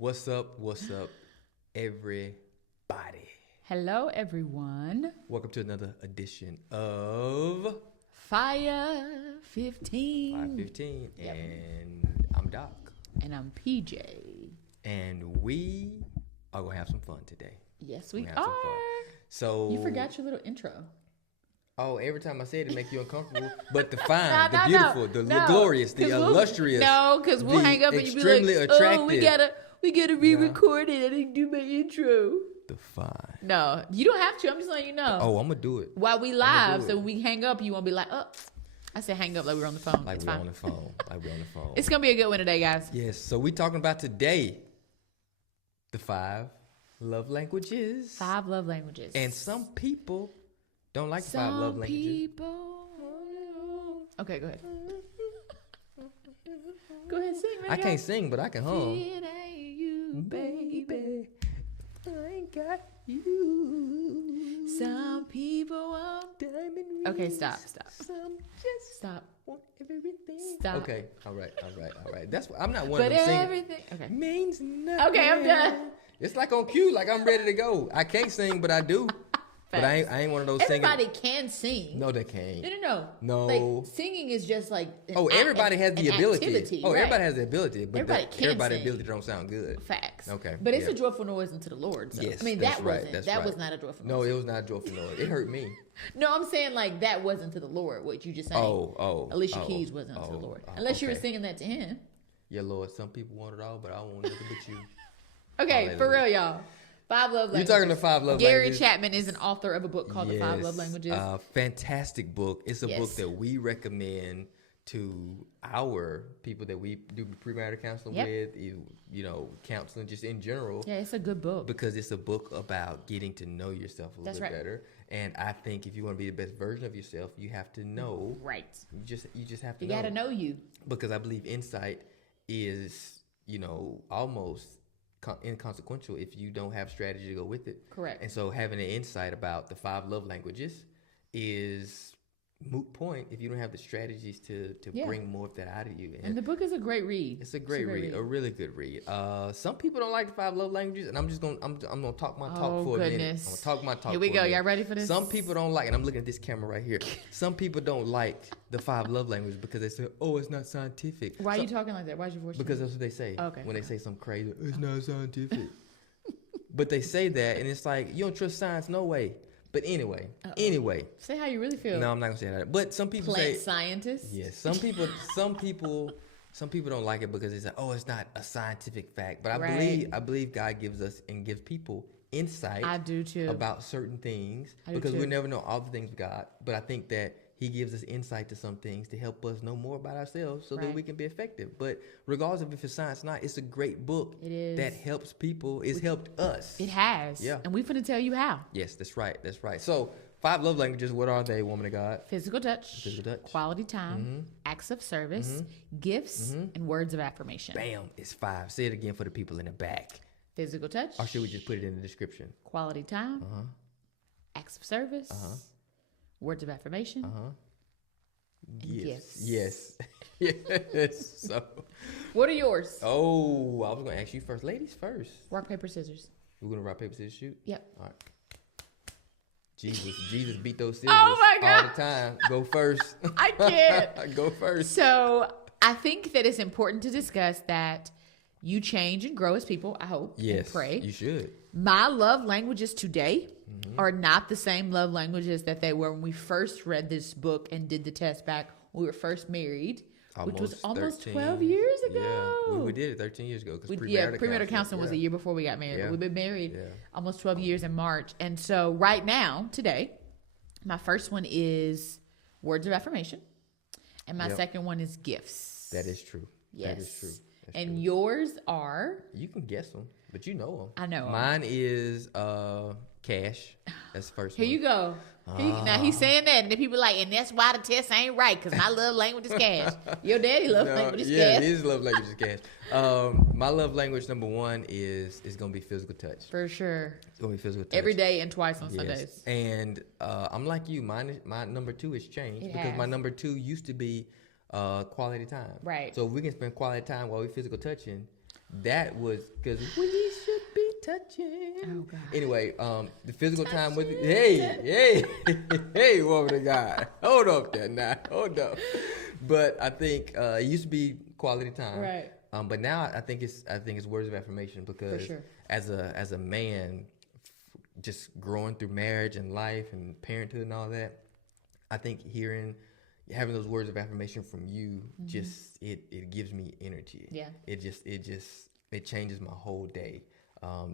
What's up? What's up, everybody? Hello, everyone. Welcome to another edition of FIRE15. FIRE15. Yep. And I'm Doc. And I'm PJ. And we are going to have some fun today. Yes, we We're gonna have are. some fun. So You forgot your little intro. Oh, every time I say it, it make you uncomfortable. But the fine, the beautiful, the glorious, the we'll, illustrious. No, because we'll hang up and you be like, attractive. oh, we gotta re-record it. I didn't do my intro. The fine. No, you don't have to. I'm just letting you know. Oh, I'm going to do it. While we live, so when we hang up, you won't be like, oh. I said hang up like we're on the phone. Like it's we're fine. on the phone. Like we're on the phone. It's going to be a good one today, guys. Yes. So we're talking about today the 5 love languages. 5 love languages. And some people don't like the 5 love languages. Okay, go ahead. Go ahead, sing. I can't sing, but I can hum. It ain't you, baby. I ain't got you. Some people want diamond rings. Okay, stop. Some just Stop. want everything. Stop. Okay, all right. That's what I'm not one of But them singing. everything. Okay. Means nothing. Okay, I'm done. It's like on cue, like I'm ready to go. I can't sing, but I do. But I ain't one of those singers. Everybody can sing. No, they can't. No. No. Like singing is just like Everybody has the ability. Activity, right. right. Everybody has the ability, but everybody's sing. ability don't sound good. Facts. Okay. But it's a joyful noise unto the Lord. So. Yes, I mean that's that right, wasn't that's that right. was not a joyful noise. No, it was not a joyful noise. It hurt me. No, I'm saying like that wasn't to the Lord. What you just saying? Alicia Keys wasn't to the Lord, unless you were singing that to him. Yeah, Lord. Some people want it all, but I don't want nothing but you. Okay, for real, y'all. 5 love languages. You're talking the 5 love Gary languages. Chapman is an author of a book called The 5 Love Languages. Fantastic book. It's a book that we recommend to our people that we do premarital counseling with, you know, counseling just in general. Yeah, it's a good book. Because it's a book about getting to know yourself a little bit better. And I think if you want to be the best version of yourself, you have to know. Right. You just have to You know. got to know you. Because I believe insight is, you know, almost inconsequential if you don't have strategy to go with it. Correct. And so having an insight about the 5 love languages is moot point if you don't have the strategies to bring more of that out of you. And the book is a great read. It's a great read, a really good read. Some people don't like the 5 love languages, and I'm gonna talk my talk for a minute. I'm gonna talk my talk. Here we go. Y'all ready for this? Some people don't like, and I'm looking at this camera right here. Some people don't like the 5 love languages because they say, "Oh, it's not scientific." Why are you talking like that? Why's your voice? Because that's what they say. Okay. When they say something crazy, it's not scientific. But they say that, and it's like you don't trust science, no way. But anyway, say how you really feel. No, I'm not gonna say that. But some people Plant say scientists. Yes, some people don't like it because they say, "Oh, it's not a scientific fact." But I believe God gives us and gives people insight. I do too. About certain things because we never know all the things of God. But I think that He gives us insight to some things to help us know more about ourselves so that we can be effective. But regardless of if it's science or not, it's a great book. It is. That helps people. It's helped us. It has. Yeah. And we're finna tell you how. Yes, that's right. So 5 love languages, what are they, woman of God? Physical touch. Quality time. Acts of service. Gifts. And words of affirmation. Bam. It's 5. Say it again for the people in the back. Physical touch. Or should we just put it in the description? Quality time. Acts of service. Words of affirmation. Gifts. Yes. Yes. So, what are yours? Oh, I was going to ask you first. Ladies first. Rock, paper, scissors. We're going to rock, paper, scissors, shoot? Yep. All right. Jesus beat those scissors oh my God. all the time. Go first. I can't. Go first. So I think that it's important to discuss that you change and grow as people, I hope. Yes. And pray. You should. My love languages today are not the same love languages that they were when we first read this book and did the test back when we were first married, which was almost 12 years ago. Yeah, we did it 13 years ago. Premarital counseling was a year before we got married. But we've been married almost 12 years in March. And so right now, today, my first one is words of affirmation. And my second one is gifts. That is true. Yes. That is true. And yours are? You can guess them, but you know them. I know them. Mine is cash. That's the first Here one. you go. Now he's saying that, and then people like, and that's why the test ain't right, because my love language is cash. Your daddy love language is cash. Yeah, his love language is cash. My love language number 1 is gonna be physical touch. For sure. It's gonna be physical touch every day and twice on Sundays. And I'm like you. My number 2 has changed because my number 2 used to be quality time. Right. So if we can spend quality time while we physical touching, that was because we should be touching. Oh God. Anyway, the physical time with hey, woman of God, hold up there now, hold up. But I think it used to be quality time, right? But now I think it's words of affirmation because as a man, just growing through marriage and life and parenthood and all that, I think having those words of affirmation from you, just it gives me energy. Yeah. It changes my whole day.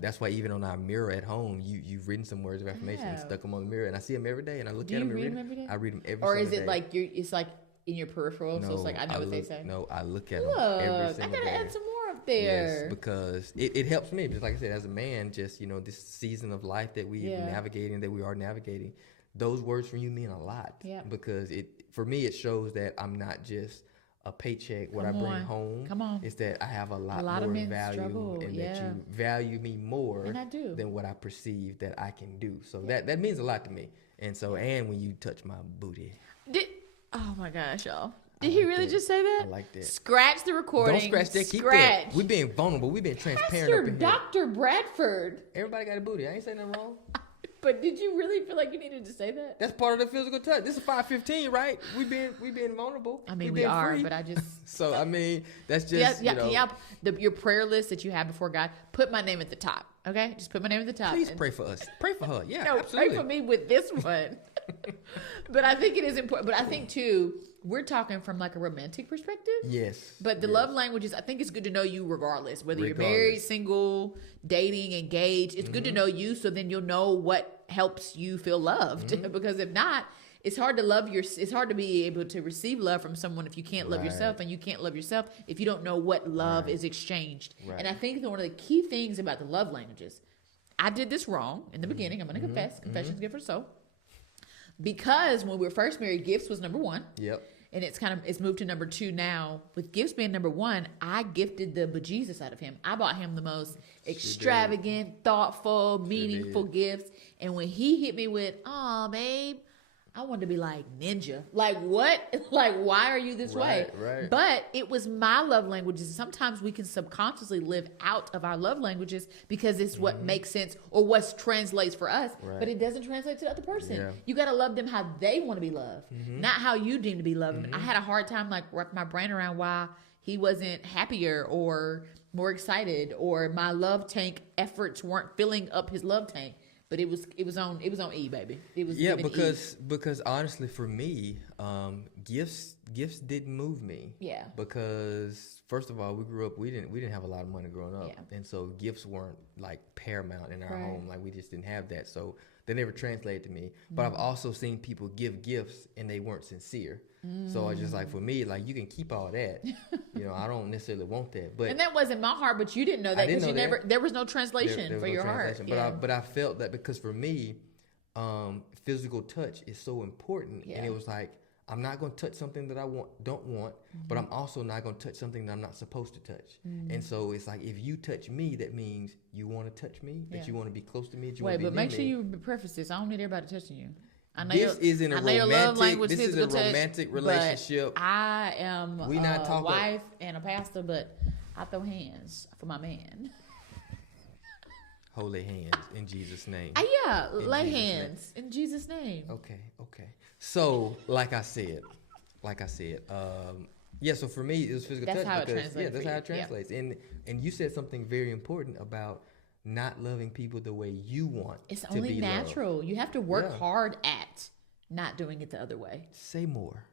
That's why even on our mirror at home, you've written some words of affirmation and stuck them on the mirror, and I see them every day, and I look at them. Do you read them every day? I read them every. Or is it day. Like it's like in your peripheral, so it's like I know what they say. No, I look at them every single day. I gotta add some more up there. Yes, because it helps me. Just like I said, as a man, just this season of life that we are navigating, those words from you mean a lot. Yeah. Because for me, it shows that I'm not just a paycheck, what I bring home. Come on. It's that I have a lot more value and that you value me more than what I perceive that I can do. So that means a lot to me. And so, and when you touch my booty. Oh my gosh, y'all. Did he really just say that? I like that. Scratch the recording. Don't scratch that. Keep that. We're being vulnerable. We've been transparent up in here. Dr. Bradford. Everybody got a booty. I ain't saying nothing wrong. But did you really feel like you needed to say that? That's part of the physical touch. This is FIRE15, right? We being vulnerable. I mean, we are, free. But I just. So I mean, that's just your prayer list that you have before God. Put my name at the top, okay? Just put my name at the top. Please pray for us. Pray for her. Yeah, no, absolutely. Pray for me with this one. But I think it is important. But I think too, we're talking from like a romantic perspective. Yes. But the love languages, I think it's good to know you regardless, whether you're married, single, dating, engaged. It's good to know you, so then you'll know what helps you feel loved. Because if not, it's hard to love it's hard to be able to receive love from someone if you can't love yourself, and you can't love yourself if you don't know what love is exchanged. Right. And I think that one of the key things about the love languages, I did this wrong in the beginning. I'm going to confess. Confession's good for soul. Because when we were first married, gifts was number one. Yep. And it's moved to number 2 now. With gifts being number 1, I gifted the bejesus out of him. I bought him the most extravagant, thoughtful, meaningful gifts. And when he hit me with, "Oh, babe," I wanted to be like, ninja. Like, what? Like, why are you this way? Right. But it was my love languages. Sometimes we can subconsciously live out of our love languages because it's what makes sense or what translates for us. Right. But it doesn't translate to the other person. Yeah. You got to love them how they want to be loved, not how you deem to be loved. I had a hard time like wrapping my brain around why he wasn't happier or more excited, or my love tank efforts weren't filling up his love tank. But it was on E, baby. It was because honestly for me, gifts didn't move me. Yeah. Because first of all, we grew up, we didn't have a lot of money growing up, and so gifts weren't like paramount in our home. Like we just didn't have that, so they never translated to me. But I've also seen people give gifts and they weren't sincere. So I just like, for me, like, you can keep all that. I don't necessarily want that. But and that wasn't my heart, but you didn't know that because there was no translation for your heart. But I felt that because for me, physical touch is so important. And it was like, I'm not going to touch something that I don't want, but I'm also not going to touch something that I'm not supposed to touch. And so it's like, if you touch me, that means you want to touch me, that you want to be close to me. That you want to be make sure you preface this. I don't need everybody touching you. This isn't a romantic relationship. I am a wife and a pastor, but I throw hands for my man. Holy hands in Jesus' name. Lay hands in Jesus' name. Okay. So, like I said, so for me, it was physical touch. That's how it translates. That's how it translates. And you said something very important about not loving people the way you want. It's only natural. You have to work hard at not doing it the other way. Say more.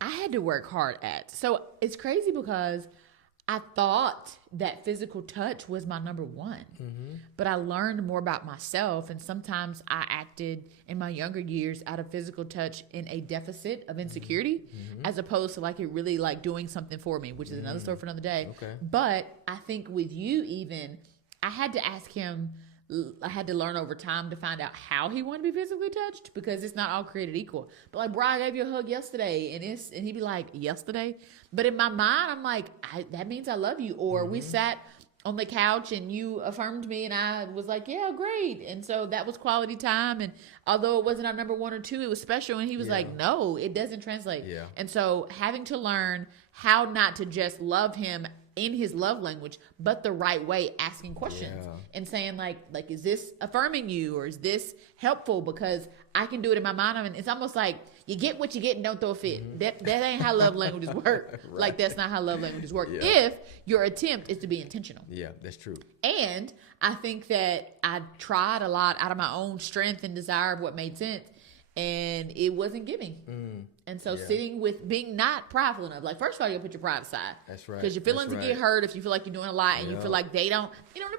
I had to work hard at. So it's crazy because I thought that physical touch was my number 1, but I learned more about myself. And sometimes I acted in my younger years out of physical touch in a deficit of insecurity, as opposed to like it really like doing something for me, which is another story for another day. Okay. But I think with you, even I had to ask him, I had to learn over time to find out how he wanted to be physically touched, because it's not all created equal. But like, bro, I gave you a hug yesterday, and he'd be like, yesterday? But in my mind, I'm like, that means I love you. Or we sat on the couch and you affirmed me, and I was like, yeah, great. And so that was quality time. And although it wasn't our number 1 or 2, it was special. And he was like, no, it doesn't translate. Yeah. And so having to learn how not to just love him in his love language, but the right way, asking questions and saying like, is this affirming you, or is this helpful? Because I can do it in my mind. I mean, it's almost like you get what you get and don't throw a fit. That ain't how love languages work. Right. Like, that's not how love languages work. If your attempt is to be intentional. Yeah, that's true. And I think that I tried a lot out of my own strength and desire of what made sense, and it wasn't giving. And so sitting with being not prideful enough. Like, first of all, you gotta put your pride aside. That's right. Because your feelings will get hurt if you feel like you're doing a lot and you feel like they don't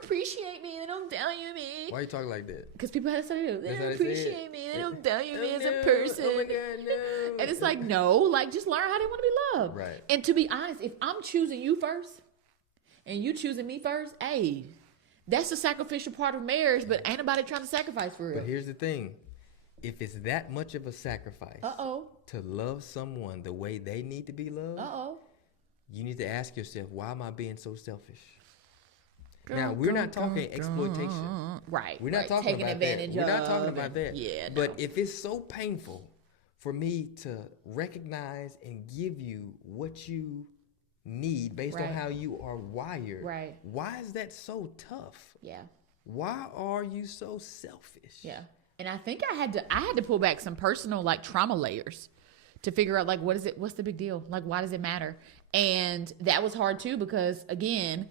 appreciate me. They don't value me. Why are you talking like that? Because people have to say, they don't appreciate me. They don't value me as a person. Oh my God, no. And it's like, no, like, just learn how they want to be loved. Right. And to be honest, if I'm choosing you first and you choosing me first, hey, that's the sacrificial part of marriage, but ain't nobody trying to sacrifice for real. But here's the thing. If it's that much of a sacrifice to love someone the way they need to be loved, you need to ask yourself, why am I being so selfish? Now, we're not talking exploitation. Right. We're not talking about that. We're not talking about that. Yeah, no. But if it's so painful for me to recognize and give you what you need based on how you are wired, why is that so tough? Yeah. Why are you so selfish? Yeah. And I think I had to pull back some personal like trauma layers to figure out like, what's the big deal? Like, why does it matter? And that was hard too, because again,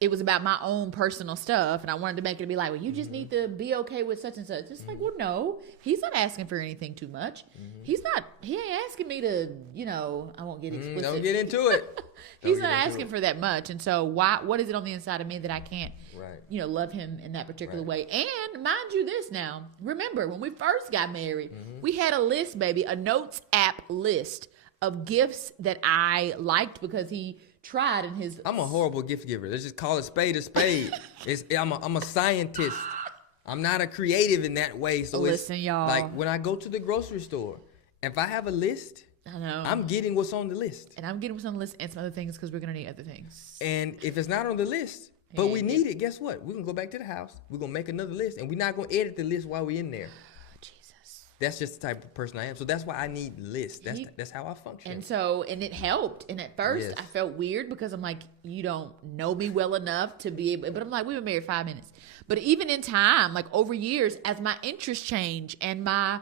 it was about my own personal stuff, and I wanted to make it be like, well, you just need to be okay with such and such. It's like, well, no, he's not asking for anything too much. He ain't asking me to, I won't get explicit. Don't get into it. He's not asking for that much. And so what is it on the inside of me that I can't, love him in that particular way? And mind you this now, remember when we first got married, we had a list, baby, a notes app list of gifts that I liked because he tried in his... I'm a horrible gift giver. Let's just call it spade a spade. I'm a scientist. I'm not a creative in that way. So listen, y'all. Like when I go to the grocery store, if I have a list, I know I'm getting what's on the list. And I'm getting what's on the list and some other things because we're going to need other things. And if it's not on the list, but we need it, guess what? We're going to go back to the house. We're going to make another list, and we're not going to edit the list while we're in there. That's just the type of person I am. So that's why I need lists. That's how I function. And it helped. And at first I felt weird because I'm like, you don't know me well enough to be able, but I'm like, we were married 5 minutes. But even in time, like over years, as my interests change and my,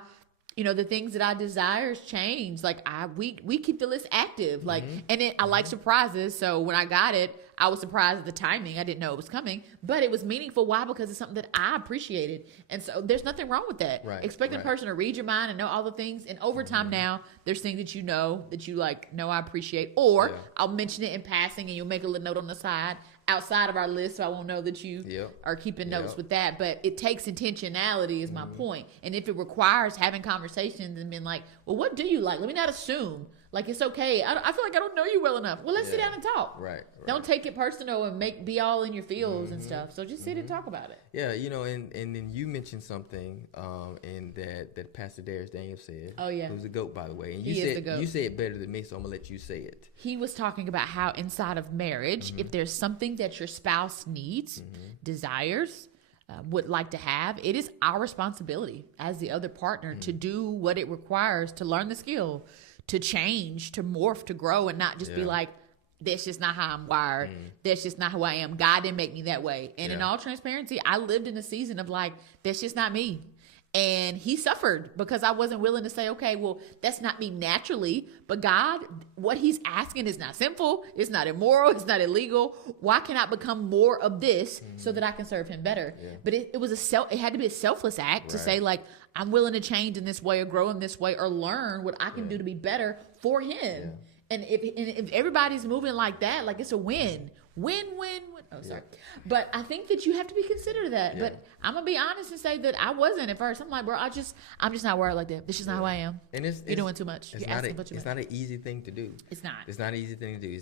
the things that I desires change, like we keep the list active. Like, and I like surprises. So when I got it, I was surprised at the timing. I didn't know it was coming, but it was meaningful. Why? Because it's something that I appreciated. And so there's nothing wrong with that. Right, Expecting a person to read your mind and know all the things. And over time now, there's things that that you like, know I appreciate. Or I'll mention it in passing and you'll make a little note on the side outside of our list, so I won't know that you are keeping notes with that. But it takes intentionality is my point. And if it requires having conversations and being like, well, what do you like? Let me not assume. Like, it's okay. I feel like I don't know you well enough. Well, let's sit down and talk. Right. Don't take it personal and be all in your feels and stuff. So just sit and talk about it. Yeah, and then you mentioned something and that Pastor Darius Daniels said. Oh, yeah. Who's the GOAT, by the way. And he is the GOAT. You say it better than me, so I'm going to let you say it. He was talking about how inside of marriage, if there's something that your spouse needs, desires, would like to have, it is our responsibility as the other partner to do what it requires to learn the skill, to change, to morph, to grow, and not just be like, that's just not how I'm wired. That's just not who I am. God didn't make me that way. And in all transparency, I lived in a season of like, that's just not me. And he suffered because I wasn't willing to say, okay, well, that's not me naturally. But God, what he's asking is not sinful. It's not immoral. It's not illegal. Why can I become more of this so that I can serve him better? Yeah. But it had to be a selfless act to say like, I'm willing to change in this way or grow in this way or learn what I can do to be better for him. Yeah. And if everybody's moving like that, like it's a win. Win. Oh, sorry. But I think that you have to be considerate of that. But I'm going to be honest and say that I wasn't at first. I'm like, bro, I'm just not wired like that. This is not who I am. And you're doing too much. You're asking for too much. It's not an easy thing to do. It's not. It's not an easy thing to do.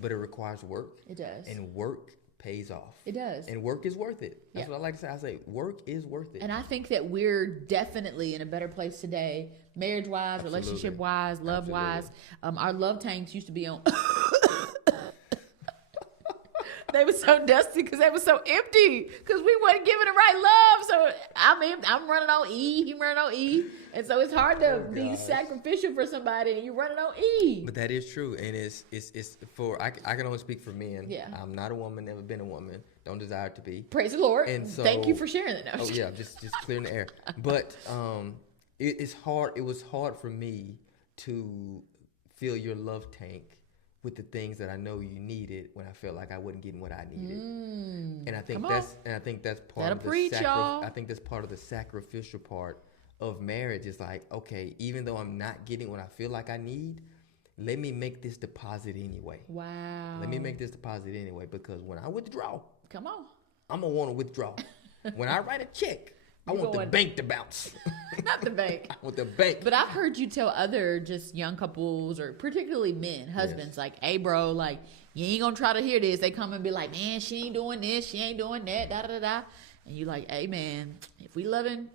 But it requires work. It does. And work pays off. It does. And work is worth it. That's what I like to say. I say work is worth it. And I think that we're definitely in a better place today, marriage-wise, relationship-wise, love-wise. Our love tanks used to be on... they were so dusty because they were so empty because we weren't giving the right love. So I'm running on E, he running on E, and so it's hard to be sacrificial for somebody and you running on E. But that is true, and it's for I can only speak for men. Yeah, I'm not a woman, never been a woman, don't desire to be. Praise the Lord. And so, thank you for sharing that. Oh yeah, just clearing the air. But it's hard. It was hard for me to fill your love tank with the things that I know you needed when I felt like I wasn't getting what I needed. And I think that's part of the I think that's part of the sacrificial part of marriage. Is like, okay, even though I'm not getting what I feel like I need, let me make this deposit anyway. Wow. Let me make this deposit anyway, because when I withdraw, come on, I'm gonna want to withdraw. When I write a check, I want the bank to bounce. Not the bank. I want the bank. But I've heard you tell other just young couples, or particularly men, husbands, like, hey, bro, like, you ain't gonna try to hear this. They come and be like, man, she ain't doing this, she ain't doing that, da da da. And you like, hey, man, if we loving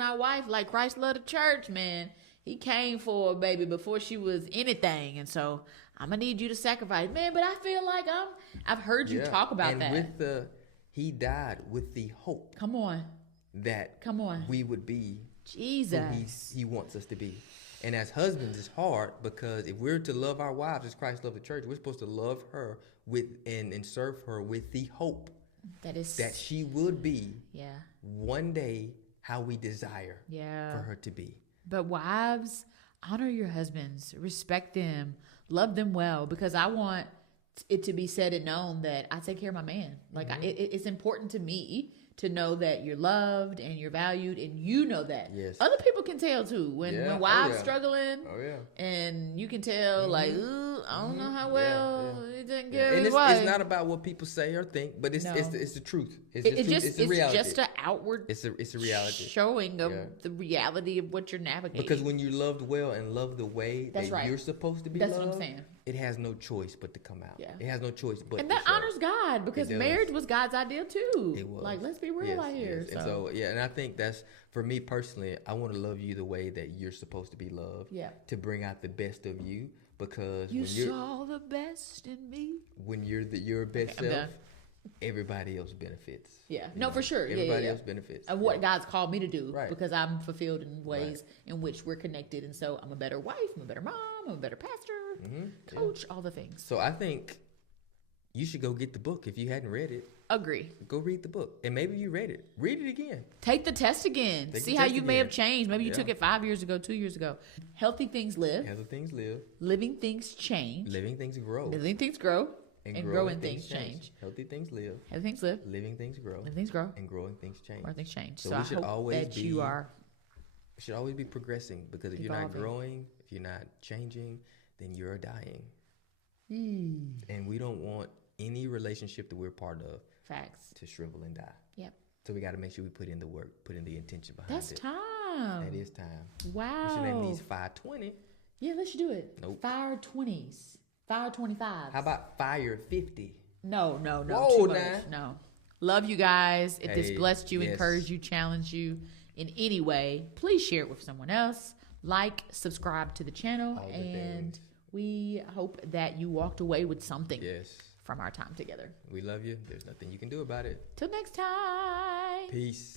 our wife like Christ loved the church, man, he came for her, baby, before she was anything. And so I'm gonna need you to sacrifice, man. But I feel like I've heard you talk about that. And he died with the hope. Come on. That we would be Jesus. Who he wants us to be. And as husbands, it's hard because if we're to love our wives as Christ loved the church, we're supposed to love her with and serve her with the hope that she would be one day how we desire for her to be. But wives, honor your husbands, respect them, love them well, because I want it to be said and known that I take care of my man. Like it's important to me to know that you're loved and you're valued, and you know that. Yes. Other people can tell too. When wives struggling, and you can tell like, ooh, I don't know how well it didn't get. And it's not about what people say or think, but it's the truth. It's the reality. It's just an outward. It's a reality showing of the reality of what you're navigating. Because when you're loved well and loved the way you're supposed to be loved, what I'm saying. It has no choice but to come out. Yeah. It has no choice but. And that honors God, because marriage was God's ideal too. It was. Like, let's be real out here. Yes. So. And I think that's, for me personally, I want to love you the way that you're supposed to be loved. Yeah. To bring out the best of you, because you saw the best in me. When you're your best self, everybody else benefits. Yeah. No, for sure. Everybody else benefits. Of what God's called me to do, because I'm fulfilled in ways in which we're connected, and so I'm a better wife, I'm a better mom, I'm a better pastor, coach, all the things. So I think you should go get the book if you hadn't read it. Agree. Go read the book, and maybe you read it. Read it again. Take the test again. See how you may have changed. Maybe you took it 5 years ago, 2 years ago. Healthy things live. Healthy things live. Living things change. Living things grow. Living things grow. And growing things change. Healthy things live. Healthy things live. Living things grow. Living things grow. And growing things change. Growing things change. So we should always be progressing, because if you're not growing, if you're not changing, then you're dying. And we don't want any relationship that we're part of to shrivel and die. Yep. So we got to make sure we put in the work, put in the intention behind it. That's time. That is time. Wow. We should name these FIRE20. Yeah, let's do it. Nope. FIRE20s. FIRE25. How about FIRE50? No. Whoa, too much. No. Love you guys. If this blessed you, encouraged you, challenged you in any way, please share it with someone else. Like, subscribe to the channel, and we hope that you walked away with something from our time together. We love you. There's nothing you can do about it. Till next time. Peace.